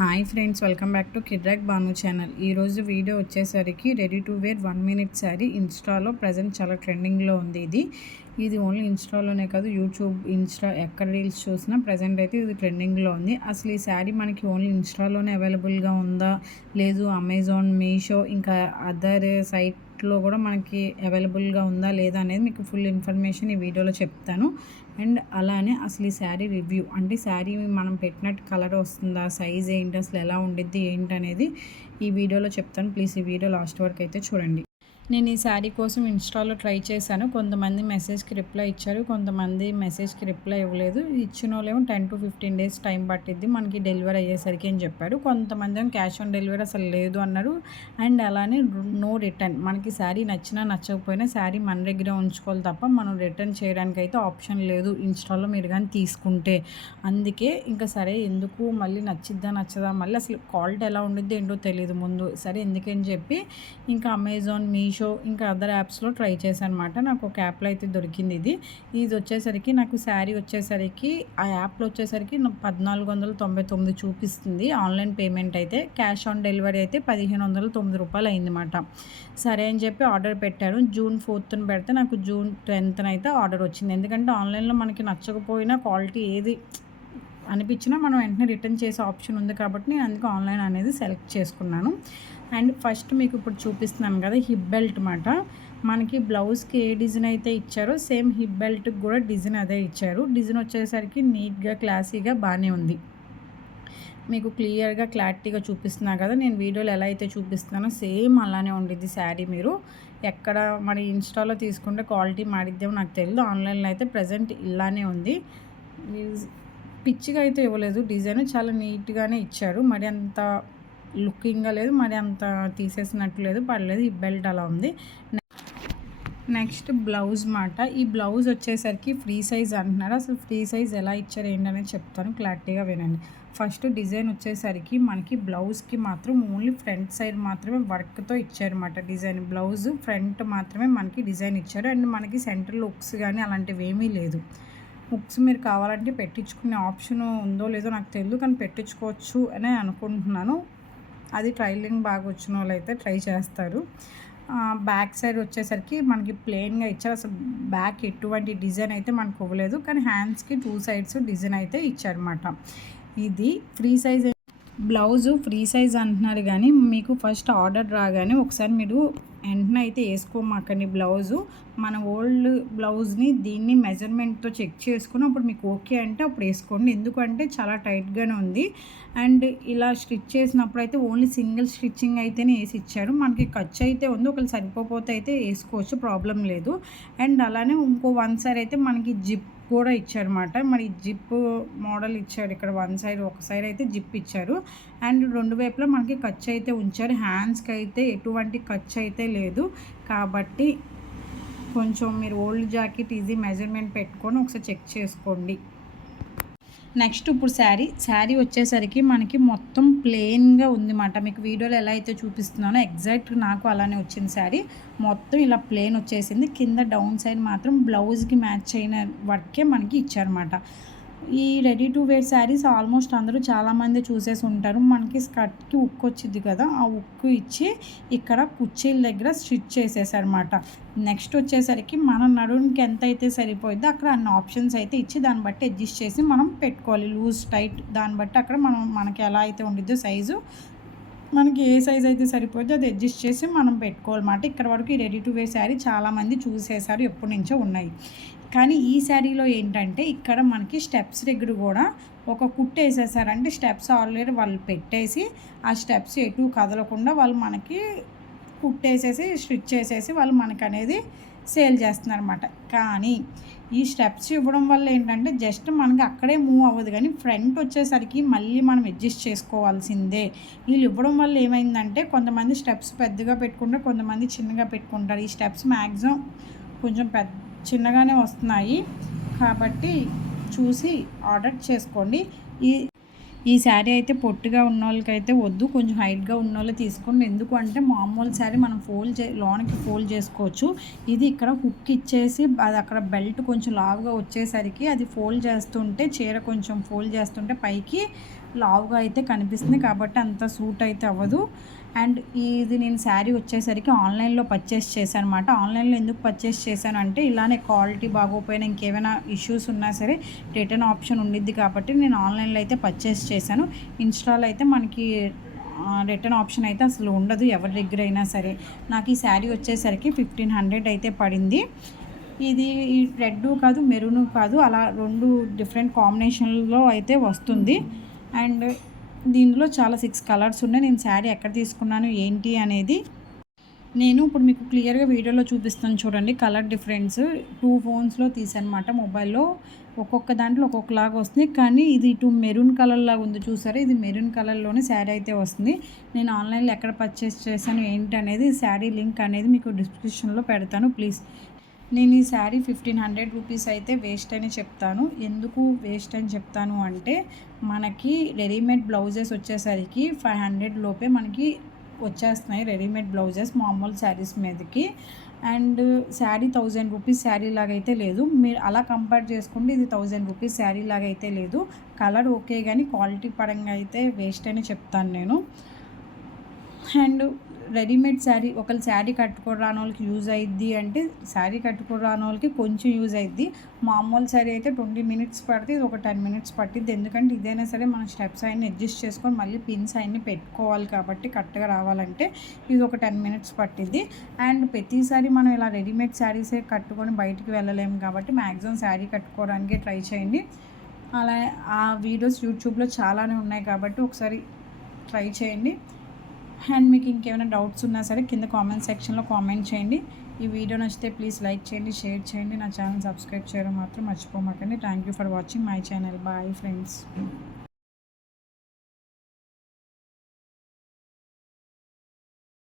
Hi friends, welcome back to కిడ్రాక్ బాను channel. ఈరోజు వీడియో వచ్చేసరికి ready to wear 1 minute sari ఇన్స్టాలో ప్రజెంట్ చాలా ట్రెండింగ్లో ఉంది. ఇది ఓన్లీ ఇన్స్టాలోనే కాదు, యూట్యూబ్, ఇన్స్టా ఎక్కడ రీల్స్ చూసినా ప్రజెంట్ అయితే ఇది ట్రెండింగ్లో ఉంది. అసలు ఈ శారీ మనకి ఓన్లీ ఇన్స్టాలోనే అవైలబుల్గా ఉందా, లేదు అమెజాన్, మీషో ఇంకా అదర్ సైట్లో కూడా మనకి అవైలబుల్గా ఉందా లేదా అనేది మీకు ఫుల్ ఇన్ఫర్మేషన్ ఈ వీడియోలో చెప్తాను. అండ్ అలానే అసలు ఈ శారీ రివ్యూ, అంటే శారీ మనం పెట్టినట్టు కలర్ వస్తుందా, సైజ్ ఏంటి, అసలు ఎలా ఉండిద్ది ఏంటనేది ఈ వీడియోలో చెప్తాను. ప్లీజ్ ఈ వీడియో లాస్ట్ వరకు అయితే చూడండి. నేను ఈ శారీ కోసం ఇన్స్టాలో ట్రై చేశాను. కొంతమంది మెసేజ్కి రిప్లై ఇచ్చారు, కొంతమంది మెసేజ్కి రిప్లై ఇవ్వలేదు. ఇచ్చిన వాళ్ళేమో 10 to 15 days టైం పట్టిద్ది మనకి డెలివరీ అయ్యేసరికి అని చెప్పారు. కొంతమంది ఏమో క్యాష్ ఆన్ డెలివరీ అసలు లేదు అన్నారు. అండ్ అలానే నో రిటర్న్, మనకి శారీ నచ్చినా నచ్చకపోయినా శారీ మన దగ్గర ఉంచుకోవాలి తప్ప మనం రిటర్న్ చేయడానికి అయితే ఆప్షన్ లేదు ఇన్స్టాలో మీరు కానీ తీసుకుంటే. అందుకే ఇంకా సరే ఎందుకు మళ్ళీ నచ్చిద్దా నచ్చదా, మళ్ళీ అసలు క్వాలిటీ ఎలా ఉండిద్ది ఏంటో తెలియదు ముందు, సరే ఎందుకని చెప్పి ఇంకా అమెజాన్, మీషో ఇంకా అదర్ యాప్స్లో ట్రై చేశాను అనమాట. నాకు ఒక యాప్లో అయితే దొరికింది. ఇది వచ్చేసరికి నాకు శారీ వచ్చేసరికి ఆ యాప్లో వచ్చేసరికి 1499 చూపిస్తుంది ఆన్లైన్ పేమెంట్. అయితే క్యాష్ ఆన్ డెలివరీ అయితే 1509 రూపాయలు అయిందన్నమాట. సరే అని చెప్పి ఆర్డర్ పెట్టాను. June 4th పెడితే నాకు June 10th అయితే ఆర్డర్ వచ్చింది. ఎందుకంటే ఆన్లైన్లో మనకి నచ్చకపోయినా క్వాలిటీ ఏది అనిపించినా మనం వెంటనే రిటర్న్ చేసే ఆప్షన్ ఉంది కాబట్టి నేను అందుకు ఆన్లైన్ అనేది సెలెక్ట్ చేసుకున్నాను. అండ్ ఫస్ట్ మీకు ఇప్పుడు చూపిస్తున్నాను కదా, హిప్ బెల్ట్ మాట. మనకి బ్లౌజ్కి ఏ డిజైన్ అయితే ఇచ్చారో సేమ్ హిప్ బెల్ట్కి కూడా డిజైన్ అదే ఇచ్చారు. డిజైన్ వచ్చేసరికి నీట్గా క్లాసీగా బాగానే ఉంది. మీకు క్లియర్గా క్లారిటీగా చూపిస్తున్నా కదా, నేను వీడియోలో ఎలా అయితే చూపిస్తున్నానో సేమ్ అలానే ఉండిద్ది శారీ. మీరు ఎక్కడ మన ఇన్స్టాలో తీసుకుంటే క్వాలిటీ మాడిద్దేమో నాకు తెలియదు, ఆన్లైన్లో అయితే ప్రజెంట్ ఇలానే ఉంది. పిచ్చిగా అయితే ఇవ్వలేదు, డిజైన్ చాలా నీట్గానే ఇచ్చారు. మరి అంత లుకింగ్గా లేదు, మరి అంత తీసేసినట్టు లేదు, పర్లేదు. ఈ బెల్ట్ అలా ఉంది. నెక్స్ట్ బ్లౌజ్ మాట. ఈ బ్లౌజ్ వచ్చేసరికి ఫ్రీ సైజ్ అంటున్నారు. అసలు ఫ్రీ సైజ్ ఎలా ఇచ్చారు ఏంటనేది చెప్తాను, క్లారిటీగా వినండి. ఫస్ట్ డిజైన్ వచ్చేసరికి మనకి బ్లౌజ్కి మాత్రం ఓన్లీ ఫ్రంట్ సైడ్ మాత్రమే వర్క్తో ఇచ్చారన్నమాట. డిజైన్ బ్లౌజ్ ఫ్రంట్ మాత్రమే మనకి డిజైన్ ఇచ్చారు. అండ్ మనకి సెంటర్లో హుక్స్ కానీ అలాంటివి ఏమీ లేదు. హుక్స్ మీరు కావాలంటే పెట్టించుకునే ఆప్షన్ ఉందో లేదో నాకు తెలియదు, కానీ పెట్టించుకోవచ్చు అని అనుకుంటున్నాను. అది ట్రైలింగ్ బాగా వచ్చిన వాళ్ళు అయితే ట్రై చేస్తారు. బ్యాక్ సైడ్ వచ్చేసరికి మనకి ప్లెయిన్గా ఇచ్చారు. అసలు బ్యాక్ ఎటువంటి డిజైన్ అయితే మనకు ఇవ్వలేదు, కానీ హ్యాండ్స్కి 2 sides డిజైన్ అయితే ఇచ్చారన్నమాట. ఇది free size blouse free size అంటున్నారు, కానీ మీకు ఫస్ట్ ఆర్డర్ రాగానే ఒకసారి మీరు వెంటనే అయితే వేసుకోమాకండి. బ్లౌజు మన ఓల్డ్ బ్లౌజ్ని దీన్ని మెజర్మెంట్తో చెక్ చేసుకుని అప్పుడు మీకు ఓకే అంటే అప్పుడు వేసుకోండి. ఎందుకంటే చాలా టైట్గానే ఉంది. అండ్ ఇలా స్టిచ్ చేసినప్పుడు అయితే ఓన్లీ సింగిల్ స్టిచ్చింగ్ అయితేనే వేసి ఇచ్చారు. మనకి ఖర్చు అయితే ఉంది, ఒకవేళ సరిపోతే అయితే వేసుకోవచ్చు, ప్రాబ్లం లేదు. అండ్ అలానే ఇంకో వన్ సైడ్ అయితే మనకి జిప్ కూడా ఇచ్చారన్నమాట. మరి జిప్ మోడల్ ఇచ్చారు ఇక్కడ. ఒక సైడ్ అయితే జిప్ ఇచ్చారు. అండ్ రెండు వైపులా మనకి ఖర్చు అయితే ఉంచారు. హ్యాండ్స్కి అయితే ఎటువంటి ఖర్చు అయితే లేదు. కాబట్టి కొంచెం మీరు ఓల్డ్ జాకెట్ ఈజీ మెజర్మెంట్ పెట్టుకొని ఒకసారి చెక్ చేసుకోండి. నెక్స్ట్ ఇప్పుడు శారీ వచ్చేసరికి మనకి మొత్తం ప్లెయిన్గా ఉందన్నమాట. మీకు వీడియోలో ఎలా అయితే చూపిస్తున్నానో ఎగ్జాక్ట్ నాకు అలానే వచ్చింది. శారీ మొత్తం ఇలా ప్లెయిన్ వచ్చేసింది. కింద డౌన్ సైడ్ మాత్రం బ్లౌజ్కి మ్యాచ్ అయిన వర్కే మనకి ఇచ్చారన్నమాట. ఈ ready to wear saris almost అందరూ చాలామంది చూసేసి ఉంటారు. మనకి స్కర్ట్కి ఉక్కు వచ్చింది కదా, ఆ ఉక్కు ఇచ్చి ఇక్కడ కుర్చీల దగ్గర స్టిచ్ చేసేసారన్నమాట. నెక్స్ట్ వచ్చేసరికి మన నడుముకి ఎంత అయితే సరిపోయిద్దో అక్కడ అన్ని ఆప్షన్స్ అయితే ఇచ్చి దాన్ని బట్టి అడ్జస్ట్ చేసి మనం పెట్టుకోవాలి. లూజ్, టైట్ దాన్ని బట్టి అక్కడ మనకి ఎలా అయితే ఉండిద్దో సైజు, మనకి ఏ సైజ్ అయితే సరిపోద్దో అది అడ్జస్ట్ చేసి మనం పెట్టుకోవాలన్నమాట. ఇక్కడ వరకు ఈ రెడీ టు వేర్ శారీ చాలామంది చూసేశారు, ఎప్పటి నుంచో ఉన్నాయి. కానీ ఈ శారీలో ఏంటంటే ఇక్కడ మనకి స్టెప్స్ దగ్గర కూడా ఒక కుట్టు వేసేసారంటే స్టెప్స్ ఆల్రెడీ వాళ్ళు పెట్టేసి ఆ స్టెప్స్ ఎటు కదలకుండా వాళ్ళు మనకి కుట్టేసేసి స్టిచ్ చేసేసి వాళ్ళు మనకు అనేది సేల్ చేస్తున్నారన్నమాట. కానీ ఈ స్టెప్స్ ఇవ్వడం వల్ల ఏంటంటే జస్ట్ మనకి అక్కడే మూవ్ అవ్వదు, కానీ ఫ్రంట్ వచ్చేసరికి మళ్ళీ మనం అడ్జస్ట్ చేసుకోవాల్సిందే. వీళ్ళు ఇవ్వడం వల్ల ఏమైందంటే కొంతమంది స్టెప్స్ పెద్దగా పెట్టుకుంటారు, కొంతమంది చిన్నగా పెట్టుకుంటారు. ఈ స్టెప్స్ మ్యాక్సిమం కొంచెం చిన్నగానే వస్తున్నాయి, కాబట్టి చూసి ఆర్డర్ చేసుకోండి. ఈ శారీ అయితే పొట్టిగా ఉన్న వాళ్ళకైతే వద్దు, కొంచెం హైట్గా ఉన్న వాళ్ళు తీసుకోండి. ఎందుకు అంటే మామూలు శారీ మనం లోనికి ఫోల్డ్ చేసుకోవచ్చు. ఇది ఇక్కడ హుక్ ఇచ్చేసి అది అక్కడ బెల్ట్ కొంచెం లావుగా వచ్చేసరికి అది ఫోల్డ్ చేస్తుంటే చీర కొంచెం ఫోల్డ్ చేస్తుంటే పైకి లావుగా అయితే కనిపిస్తుంది కాబట్టి అంత సూట్ అయితే అవ్వదు. అండ్ ఇది నేను శారీ వచ్చేసరికి ఆన్లైన్లో పర్చేస్ చేశాను అనమాట. ఆన్లైన్లో ఎందుకు పర్చేస్ చేశాను అంటే ఇలానే క్వాలిటీ బాగోపోయినా ఇంకేమైనా ఇష్యూస్ ఉన్నా సరే రిటర్న్ ఆప్షన్ ఉండిద్ది కాబట్టి నేను ఆన్లైన్లో అయితే పర్చేస్ చేశాను. ఇన్స్టాలో అయితే మనకి రిటర్న్ ఆప్షన్ అయితే అసలు ఉండదు ఎవరి దగ్గర అయినా సరే. నాకు ఈ శారీ వచ్చేసరికి 1500 అయితే పడింది. ఇది ఈ రెడ్ కాదు, మెరూన్ కాదు, అలా 2 డిఫరెంట్ కాంబినేషన్లో అయితే వస్తుంది. అండ్ దీనిలో చాలా 6 కలర్స్ ఉన్నాయి. నేను శారీ ఎక్కడ తీసుకున్నాను ఏంటి అనేది నేను ఇప్పుడు మీకు క్లియర్గా వీడియోలో చూపిస్తాను చూడండి. కలర్ డిఫరెన్స్ 2 ఫోన్స్లో తీసానమాట. మొబైల్లో ఒక్కొక్క దాంట్లో ఒక్కొక్కలాగా వస్తుంది, కానీ ఇది మెరూన్ కలర్ లాగా ఉంది చూసారా, ఇది మెరూన్ కలర్లోనే శారీ అయితే వస్తుంది. నేను ఆన్లైన్లో ఎక్కడ పర్చేస్ చేశాను ఏంటి అనేది శారీ లింక్ అనేది మీకు డిస్క్రిప్షన్లో పెడతాను ప్లీజ్. నేను ఈ శారీ 1500 రూపీస్ అయితే వేస్ట్ అని చెప్తాను. ఎందుకు వేస్ట్ అని చెప్తాను అంటే మనకి రెడీమేడ్ బ్లౌజెస్ వచ్చేసరికి 500 లోపే మనకి వచ్చేస్తున్నాయి రెడీమేడ్ బ్లౌజెస్ మామూలు శారీస్ మీదకి. అండ్ శారీ 1000 రూపీస్ శారీ లాగా అయితే లేదు. మీరు అలా కంపేర్ చేసుకుంటే ఇది 1000 రూపీస్ శారీ లాగా అయితే లేదు. కలర్ ఓకే కానీ క్వాలిటీ పరంగా అయితే వేస్ట్ అని చెప్తాను నేను. అండ్ రెడీమేడ్ శారీ ఒకళ్ళు శారీ కట్టుకోరాని వాళ్ళకి యూజ్ అయ్యిద్ది అంటే శారీ కట్టుకోరాని వాళ్ళకి కొంచెం యూజ్ అయ్యిద్ది. మామూలు శారీ అయితే 20 మినిట్స్ పడితే ఇది ఒక 10 మినిట్స్ పట్టిద్ది. ఎందుకంటే ఇదైనా సరే మనం స్టెప్స్ అవన్నీ అడ్జస్ట్ చేసుకొని మళ్ళీ పిన్స్ అవన్నీ పెట్టుకోవాలి కాబట్టి కరెక్ట్గా రావాలంటే ఇది ఒక 10 మినిట్స్ పట్టిద్ది. అండ్ ప్రతిసారి మనం ఇలా రెడీమేడ్ శారీసే కట్టుకొని బయటికి వెళ్ళలేము కాబట్టి మ్యాక్సిమం శారీ కట్టుకోవడానికి ట్రై చేయండి. అలా ఆ వీడియోస్ యూట్యూబ్లో చాలానే ఉన్నాయి కాబట్టి ఒకసారి ట్రై చేయండి. అండ్ మీకు ఇంకేమైనా డౌట్స్ ఉన్నా సరే కింద కామెంట్ సెక్షన్లో కామెంట్ చేయండి. ఈ వీడియో నచ్చితే ప్లీజ్ లైక్ చేయండి, షేర్ చేయండి, నా ఛానల్ సబ్స్క్రైబ్ చేయడం మాత్రం మర్చిపోమాకండి. Thank you for watching my channel. Bye friends.